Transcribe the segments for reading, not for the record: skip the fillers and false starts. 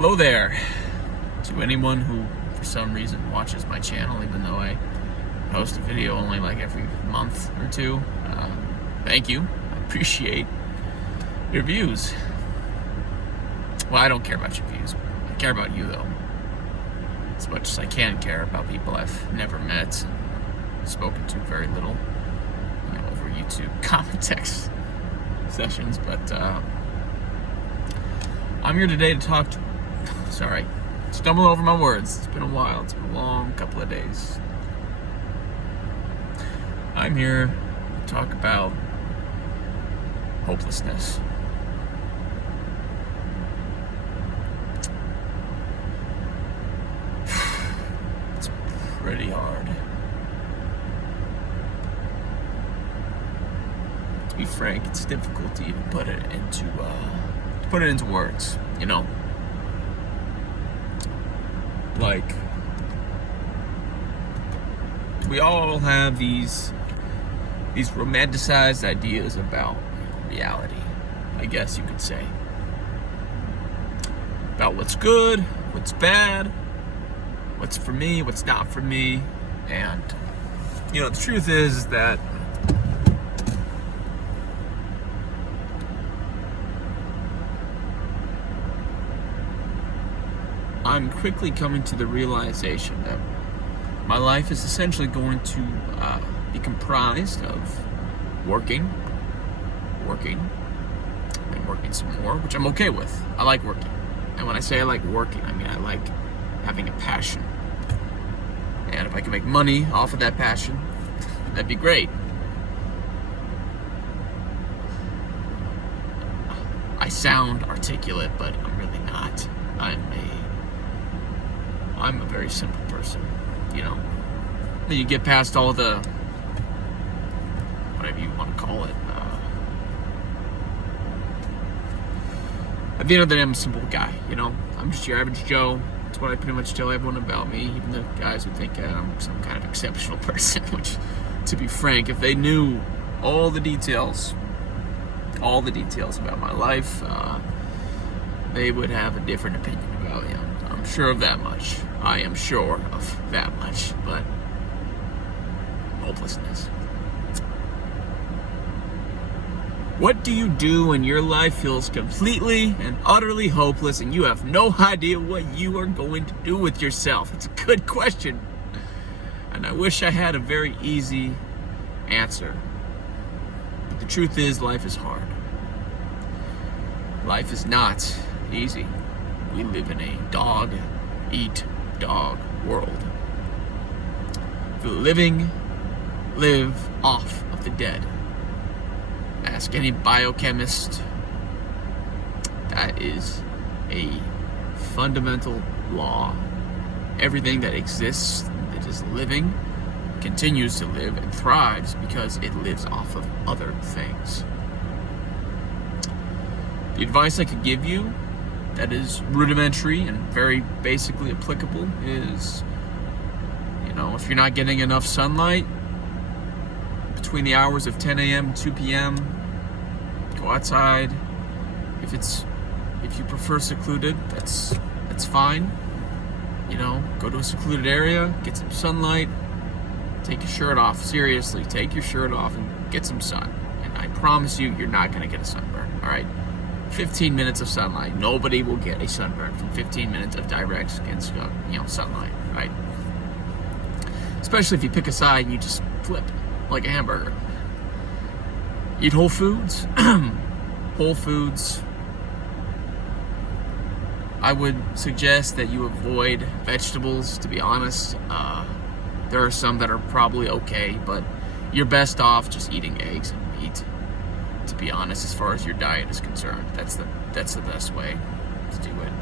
Hello there to anyone who for some reason watches my channel, even though I post a video only like every month or two. Thank you. I appreciate your views. Well, I don't care about your views. I care about you, though, as much as I can care about people I've never met and spoken to very little, over YouTube comment text sessions. But I'm here today to talk to... Sorry, stumbling over my words. It's been a while. It's been a long couple of days. I'm here to talk about hopelessness. It's pretty hard. To be frank, it's difficult to even put it into words, Like, we all have these romanticized ideas about reality, I guess you could say. About what's good, what's bad, what's for me, what's not for me. And, the truth is that I'm quickly coming to the realization that my life is essentially going to be comprised of working, and working some more, which I'm okay with. I like working. And when I say I like working, I mean I like having a passion. And if I can make money off of that passion, that'd be great. I sound articulate, but I'm really not. I'm a very simple person, Then you get past all the, whatever you want to call it. At the end of the day, I'm a simple guy, I'm just your average Joe. That's what I pretty much tell everyone about me, even the guys who think I'm some kind of exceptional person, which, to be frank, if they knew all the details about my life, they would have a different opinion about me. I'm sure of that much. I am sure of that much, but hopelessness. What do you do when your life feels completely and utterly hopeless and you have no idea what you are going to do with yourself? It's a good question, and I wish I had a very easy answer. But the truth is, life is hard. Life is not easy. We live in a dog-eat-dog world. The living live off of the dead. Ask any biochemist. That is a fundamental law. Everything that exists, that is living, continues to live and thrives because it lives off of other things. The advice I could give you that is rudimentary and very basically applicable is, if you're not getting enough sunlight between the hours of 10 a.m. and 2 p.m., go outside. If you prefer secluded, that's fine. Go to a secluded area, get some sunlight, take your shirt off. Seriously, take your shirt off and get some sun. And I promise you, you're not going to get a sunburn, all right? 15 minutes of sunlight. Nobody will get a sunburn from 15 minutes of direct sunlight, right? Especially if you pick a side and you just flip like a hamburger. Eat whole foods. Whole foods. I would suggest that you avoid vegetables, to be honest. There are some that are probably okay, but you're best off just eating eggs and meat, to be honest, as far as your diet is concerned. That's the best way to do it.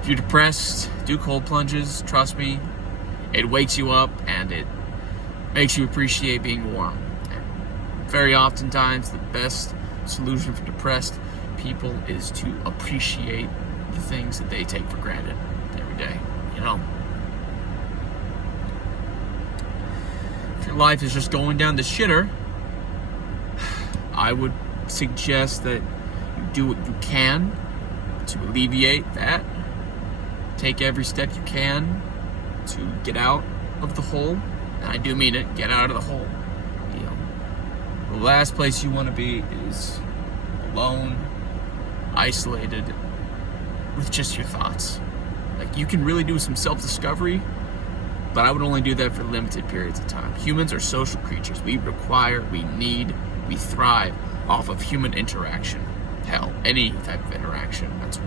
If you're depressed, do cold plunges. Trust me, it wakes you up and it makes you appreciate being warm. And very oftentimes, the best solution for depressed people is to appreciate the things that they take for granted every day. If your life is just going down the shitter, I would suggest that you do what you can to alleviate that, take every step you can to get out of the hole. And I do mean it, get out of the hole. You know, the last place you want to be is alone, isolated, with just your thoughts. Like, you can really do some self-discovery, but I would only do that for limited periods of time. Humans are social creatures. We need, we thrive off of human interaction. Hell, any type of interaction. That's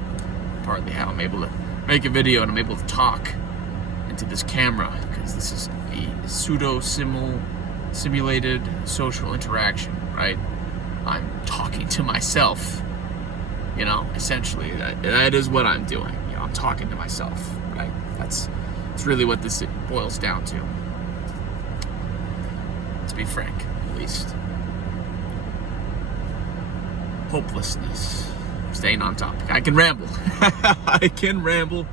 partly how I'm able to make a video and I'm able to talk into this camera, because this is a simulated social interaction, right? I'm talking to myself, you know, essentially. That is what I'm doing. You know, I'm talking to myself, right? That's really what this boils down to be frank, at least. Hopelessness. Staying on topic. I can ramble. I can ramble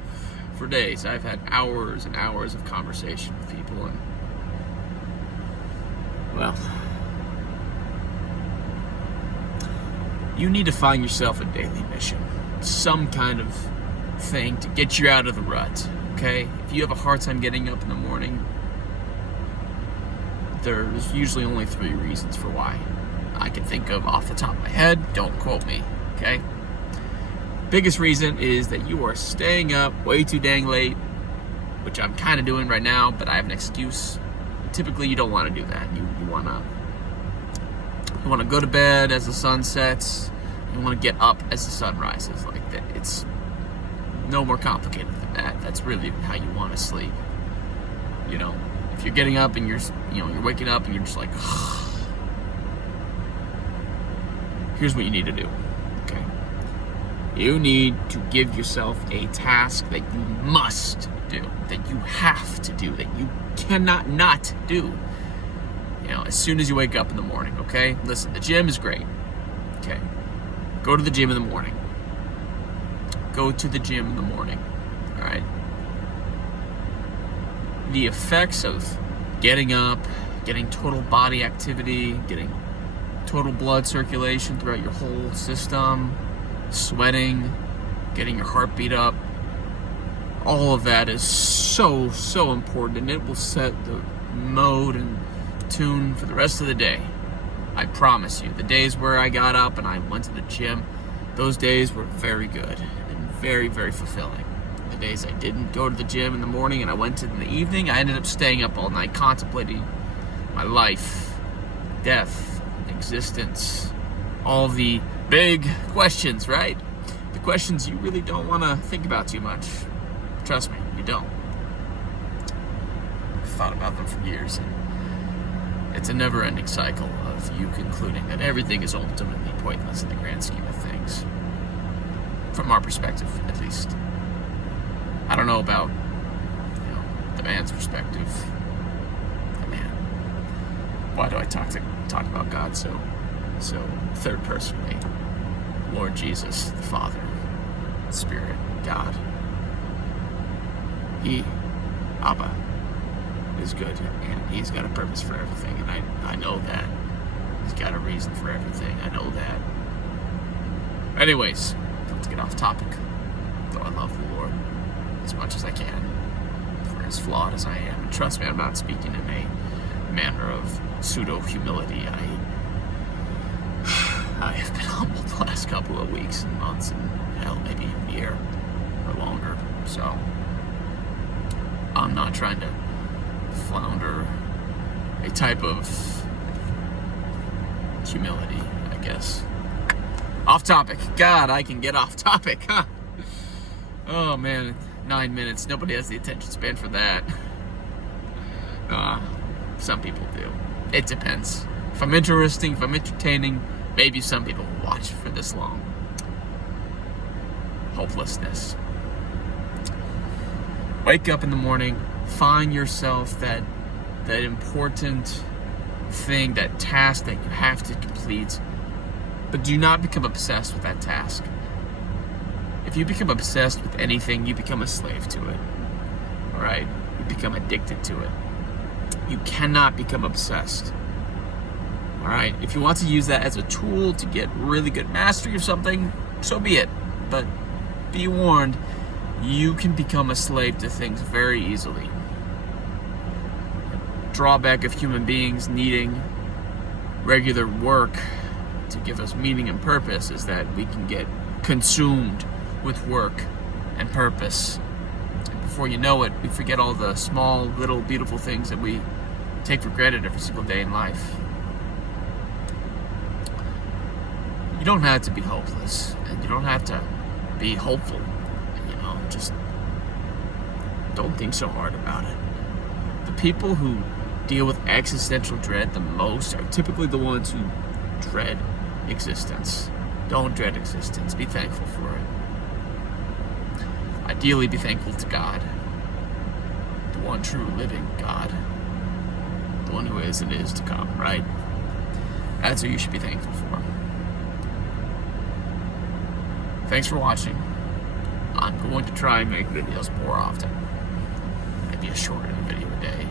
for days. I've had hours and hours of conversation with people, and well, you need to find yourself a daily mission, some kind of thing to get you out of the rut. Okay, if you have a hard time getting up in the morning, there's usually only 3 reasons for why I can think of off the top of my head. Don't quote me, okay? Biggest reason is that you are staying up way too dang late, which I'm kind of doing right now, but I have an excuse. Typically, you don't want to do that. You want to go to bed as the sun sets. You want to get up as the sun rises. Like that. It's no more complicated than that. That's really how you want to sleep. You know, if you're getting up and you're waking up and you're just like, here's what you need to do. Okay, you need to give yourself a task that you must do, that you have to do, that you cannot not do. You know, as soon as you wake up in the morning. Okay, listen, the gym is great. Okay, go to the gym in the morning. Go to the gym in the morning. All right. The effects of getting up, getting total body activity, getting total blood circulation throughout your whole system, sweating, getting your heart beat up, all of that is so important, and it will set the mode and tune for the rest of the day. I promise you. The days where I got up and I went to the gym, those days were very good and very fulfilling. The days I didn't go to the gym in the morning and I went in the evening, I ended up staying up all night contemplating my life, death, existence, all the big questions, right? The questions you really don't want to think about too much. Trust me, you don't. I've thought about them for years, and it's a never-ending cycle of you concluding that everything is ultimately pointless in the grand scheme of things. From our perspective, at least. I don't know about, the man's perspective. The man. Why do I talk about God so third personally? Lord Jesus, the Father, Spirit, God. He, Abba, is good, and He's got a purpose for everything, and I know that. He's got a reason for everything. I know that. Anyways, let's get off topic. Though I love the Lord as much as I can, for as flawed as I am. And trust me, I'm not speaking in a manner of pseudo-humility. I have been humbled the last couple of weeks and months, and hell, maybe even a year or longer. So, I'm not trying to flounder a type of humility, I guess. Off topic. God, I can get off topic, huh? Oh man, 9 minutes. Nobody has the attention span for that. Some people do. It depends. If I'm interesting, if I'm entertaining, maybe some people will watch for this long. Hopelessness. Wake up in the morning, find yourself that important thing, that task that you have to complete, but do not become obsessed with that task. If you become obsessed with anything, you become a slave to it. Alright? You become addicted to it. You cannot become obsessed. Alright? If you want to use that as a tool to get really good mastery of something, so be it. But be warned, you can become a slave to things very easily. Drawback of human beings needing regular work to give us meaning and purpose is that we can get consumed with work and purpose. And before you know it, we forget all the small, little, beautiful things that we take for granted every single day in life. You don't have to be hopeless, and you don't have to be hopeful. Just don't think so hard about it. The people who deal with existential dread the most are typically the ones who dread existence. Don't dread existence. Be thankful for it. Ideally, be thankful to God, the one true living God, the one who is and is to come, right? That's who you should be thankful for. Thanks for watching. I'm going to try and make videos more often. Maybe a shorter video a day.